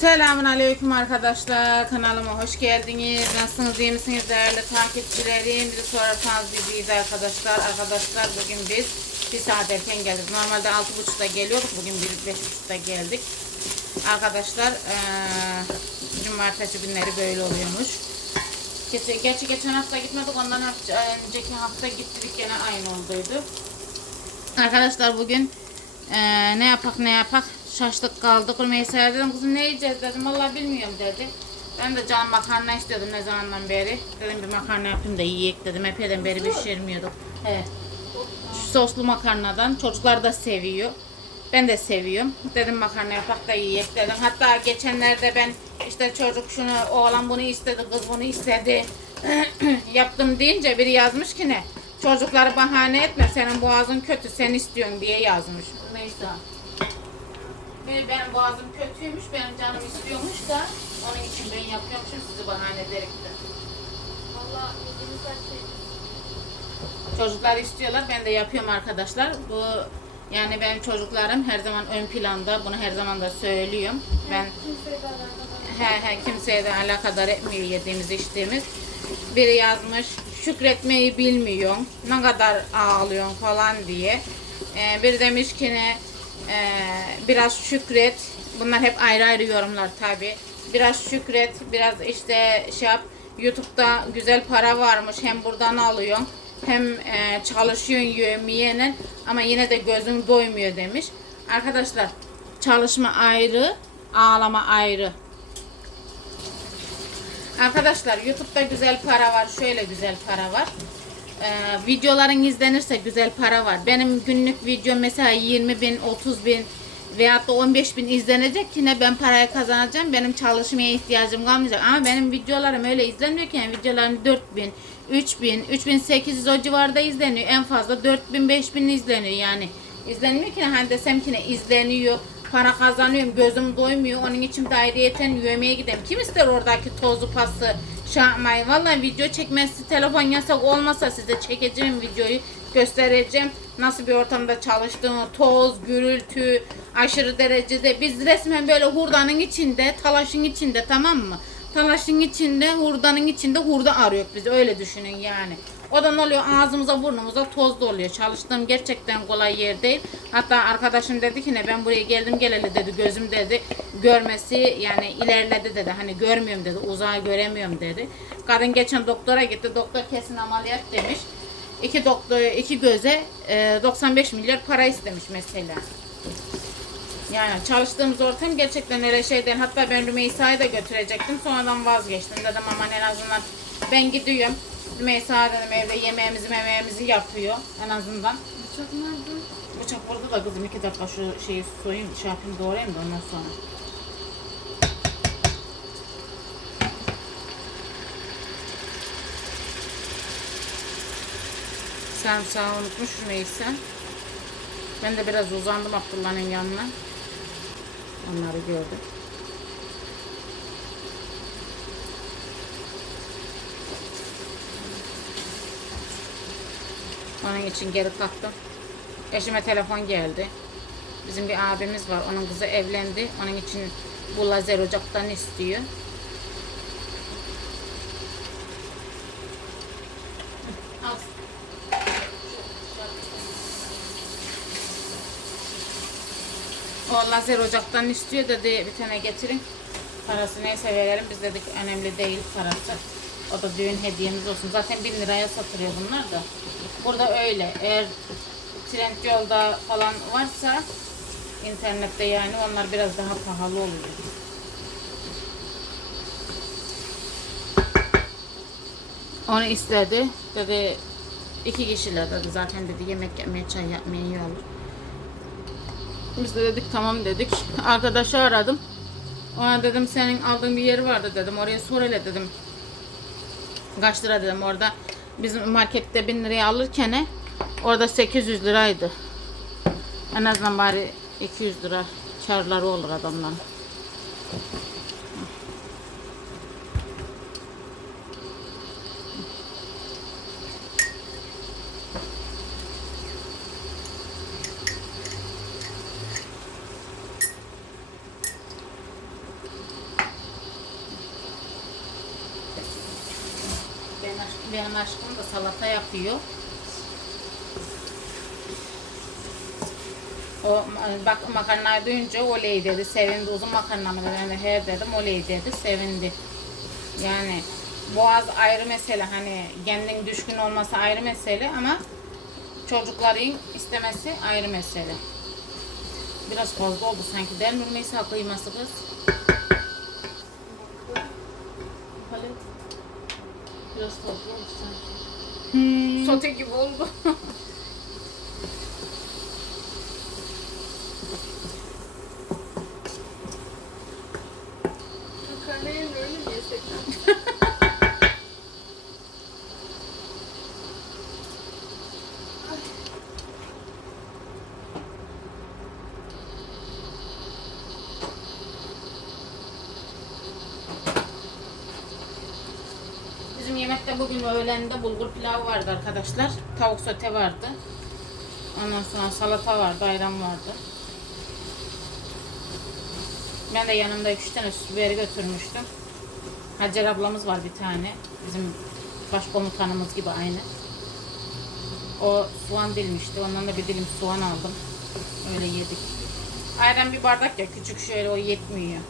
Selamun Aleyküm arkadaşlar. Kanalıma hoş geldiniz. Nasılsınız? iyi misiniz değerli takipçilerim? Bizi sorarsanız biziyiz arkadaşlar. Arkadaşlar bugün biz bir saat erken geldik. Normalde 6.30'da geliyorduk. Bugün 5.30'da geldik. Arkadaşlar eee cumartesi günleri böyle oluyormuş. Gerçi, gerçi geçen hafta gitmedik. Ondan önceki hafta gittik. Gene aynı olduydu. Arkadaşlar bugün eee, ne yapak ne yapak şaştık kaldık. Rümeysa'ya dedim kızım ne yiyeceğiz dedim. Vallahi bilmiyorum dedi. Ben de can makarna istiyordum ne zamandan beri. Dedim bir makarna yapayım da yiyek dedim. Epeyden beri pişirmiyorduk. Evet. Şu soslu makarnadan çocuklar da seviyor. Ben de seviyorum. Dedim makarna yapak da yiyek dedim. Hatta geçenlerde ben işte çocuk şunu oğlan bunu istedi kız bunu istedi. Yaptım deyince biri yazmış ki ne? Çocukları bahane etme senin boğazın kötü sen istiyorsun diye yazmış. Neyse. Bir benim boğazım kötüymüş benim canım istiyormuş da onun için ben yapıyormuşum sizi bahane ederek de. Valla her şey. Çocuklar istiyorlar ben de yapıyorum arkadaşlar. Bu yani benim çocuklarım her zaman ön planda bunu her zaman da söylüyorum. Ben he he kimseye de alakadar etmiyor yediğimiz içtiğimiz. Biri yazmış şükretmeyi bilmiyorsun ne kadar ağlıyorsun falan diye. Ee, biri demiş ki ne biraz şükret. Bunlar hep ayrı ayrı yorumlar tabi. Biraz şükret, biraz işte şey yap. YouTube'da güzel para varmış. Hem buradan alıyorsun hem e, çalışıyorsun yövmiyenin ama yine de gözün doymuyor demiş. Arkadaşlar çalışma ayrı, ağlama ayrı. Arkadaşlar YouTube'da güzel para var. Şöyle güzel para var. Ee, videoların izlenirse güzel para var. Benim günlük videom mesela 20 bin, 30 bin veyahut da 15 bin izlenecek ki ben parayı kazanacağım. Benim çalışmaya ihtiyacım kalmayacak. Ama benim videolarım öyle izlenmiyor ki. Yani videolarım 4 bin, 3 bin, 3800 o civarda izleniyor. En fazla 4 bin, 5 bin izleniyor yani. İzlenmiyor ki ne hani desem ki ne izleniyor para kazanıyorum gözüm doymuyor onun için de ayrıyeten yemeğe gidelim. Kim ister oradaki tozu pası şey yapmayı. Vallahi video çekmesi telefon yasak olmasa size çekeceğim videoyu göstereceğim. Nasıl bir ortamda çalıştığını, toz, gürültü, aşırı derecede. Biz resmen böyle hurdanın içinde, talaşın içinde tamam mı? Talaşın içinde, hurdanın içinde hurda arıyor biz öyle düşünün yani. O da ne oluyor ağzımıza burnumuza toz doluyor. Çalıştığım gerçekten kolay yer değil. Hatta arkadaşım dedi ki ne ben buraya geldim geleli dedi gözüm dedi görmesi yani ilerledi dedi. Hani görmüyorum dedi uzağa göremiyorum dedi. Kadın geçen doktora gitti doktor kesin ameliyat demiş. İki doktor iki göze e, 95 milyar para istemiş mesela. Yani çalıştığımız ortam gerçekten öyle şeyden. Hatta ben Rümeysa'yı da götürecektim. Sonradan vazgeçtim. Dedim aman en azından ben gidiyorum. Rümeysa dedim evde yemeğimizi memeğimizi yapıyor en azından. Bıçak nerede? Bıçak burada da kızım iki dakika şu şeyi soyayım, şey yapayım doğrayayım da ondan sonra. Sen sağ unutmuş Rümeysa. Ben de biraz uzandım Abdullah'ın yanına. Onları gördüm. Onun için geri kalktım. Eşime telefon geldi. Bizim bir abimiz var. Onun kızı evlendi. Onun için bu lazer ocaktan istiyor. O lazer ocaktan istiyor dedi bir tane getirin. Parası neyse verelim. Biz dedik önemli değil parası. O da düğün hediyemiz olsun. Zaten 1000 liraya satılıyor bunlar da. Burada öyle. Eğer trend yolda falan varsa internette yani onlar biraz daha pahalı oluyor. Onu istedi. Dedi iki kişiler dedi zaten dedi yemek yemeye çay yapmaya iyi olur. Biz de dedik tamam dedik. Arkadaşı aradım. Ona dedim senin aldığın bir yeri vardı dedim. Oraya sor hele dedim. Kaç lira dedim orada. Bizim markette 1000 liraya alırken orada 800 liraydı. En azından bari 200 lira karları olur adamların. Benim aşkım da salata yapıyor. O bak makarnayı duyunca oley dedi, sevindi. Uzun makarna mı dedi, de he dedim, oley dedi, sevindi. Yani boğaz ayrı mesele, hani kendin düşkün olması ayrı mesele ama çocukların istemesi ayrı mesele. Biraz fazla oldu sanki. Değil mi Rümeysa kız? Biraz fazla. Sote gibi oldu. yemekte bugün öğlende bulgur pilavı vardı arkadaşlar. Tavuk sote vardı. Ondan sonra salata vardı, ayran vardı. Ben de yanımda üç tane biberi götürmüştüm. Hacer ablamız var bir tane. Bizim başkomutanımız gibi aynı. O soğan dilmişti. Ondan da bir dilim soğan aldım. Öyle yedik. Ayran bir bardak ya küçük şöyle o yetmiyor.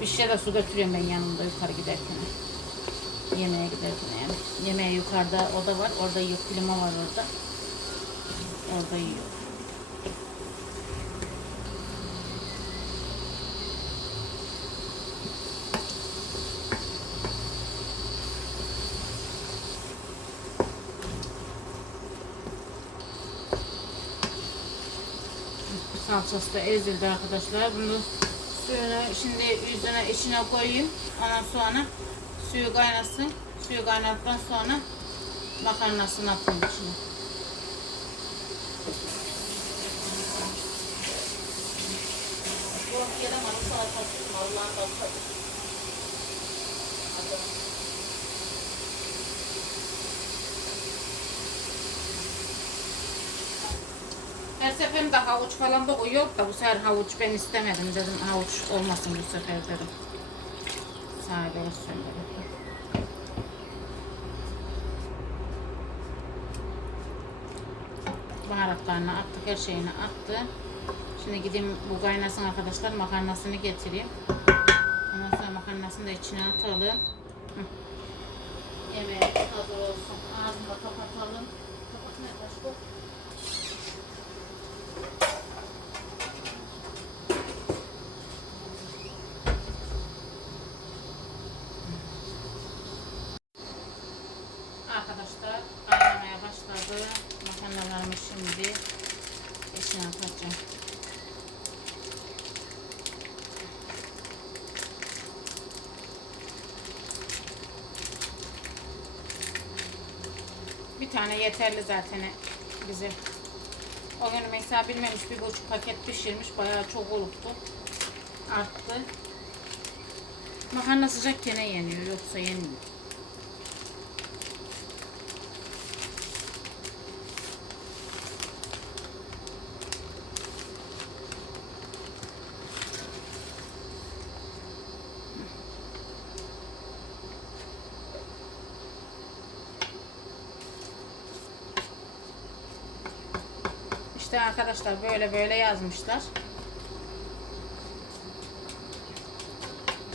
Bir şişe de su götürüyorum ben yanımda yukarı giderken. Yemeğe giderken yani. Yemeğe yukarıda oda var. Orada yiyor. Klima var orada. Orada yiyor. Salçası da ezildi arkadaşlar. Bunu suyunu şimdi yüzüne içine koyayım. Ondan sonra suyu kaynasın. Suyu kaynattıktan sonra makarnasını atayım içine. Her seferinde havuç falan da koyuyor da bu sefer havuç ben istemedim dedim havuç olmasın bu sefer dedim. Olsun dedim. Baharatlarını attık, her şeyini attı. Şimdi gideyim bu kaynasın arkadaşlar makarnasını getireyim. Ondan sonra makarnasını da içine atalım. Hı. Hazır olsun. Ağzını da kapatalım. Kapat ne Bir tane yeterli zaten bize. O gün mesela bilmemiş bir buçuk paket pişirmiş. Bayağı çok oluptu. Arttı. Makarna sıcakken yeniyor yoksa yenmiyor. İşte arkadaşlar böyle böyle yazmışlar.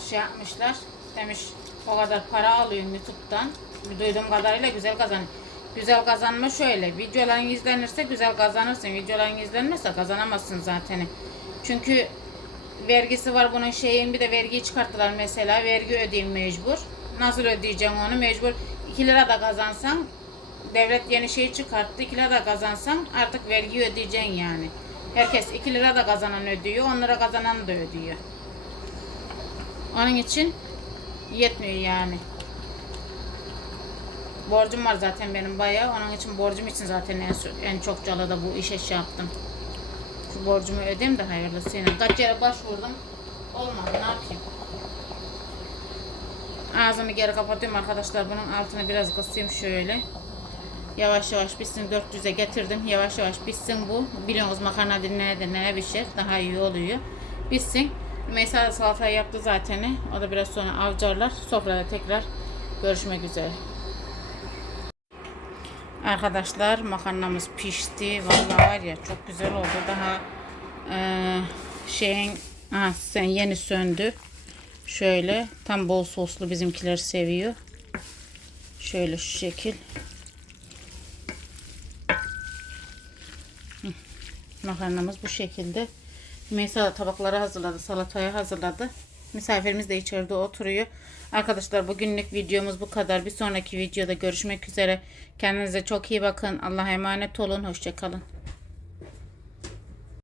Şey yapmışlar. Demiş o kadar para alıyorum YouTube'dan. Duyduğum kadarıyla güzel kazan. Güzel kazanma şöyle. Videoların izlenirse güzel kazanırsın. Videoların izlenmezse kazanamazsın zaten. Çünkü vergisi var bunun şeyin bir de vergiyi çıkarttılar mesela. Vergi ödeyeyim mecbur. Nasıl ödeyeceğim onu mecbur. 2 lira da kazansan devlet yeni şey çıkarttı. 2 lira da kazansan artık vergi ödeyeceksin yani. Herkes 2 lira da kazanan ödüyor. 10 lira kazanan da ödüyor. Onun için yetmiyor yani. Borcum var zaten benim bayağı. Onun için borcum için zaten en, en çok calada bu işe şey yaptım. Şu borcumu ödeyeyim de hayırlısıyla. Kaç yere başvurdum. Olmadı ne yapayım. Ağzını geri kapatıyorum arkadaşlar. Bunun altını biraz kısayım şöyle. Yavaş yavaş pişsin 400'e getirdim. Yavaş yavaş pişsin bu. Biliyorsunuz makarna dinleye dinleye pişir. Daha iyi oluyor. Pişsin. Mesela salata yaptı zaten. O da biraz sonra avcarlar. Sofrada tekrar görüşmek üzere. Arkadaşlar makarnamız pişti. Vallahi var ya çok güzel oldu. Daha eee, şeyin ha, sen yeni söndü. Şöyle tam bol soslu bizimkiler seviyor. Şöyle şu şekil. Makarnamız bu şekilde. Mesela tabakları hazırladı, salatayı hazırladı. Misafirimiz de içeride oturuyor. Arkadaşlar bugünlük videomuz bu kadar. Bir sonraki videoda görüşmek üzere. Kendinize çok iyi bakın. Allah'a emanet olun. Hoşçakalın.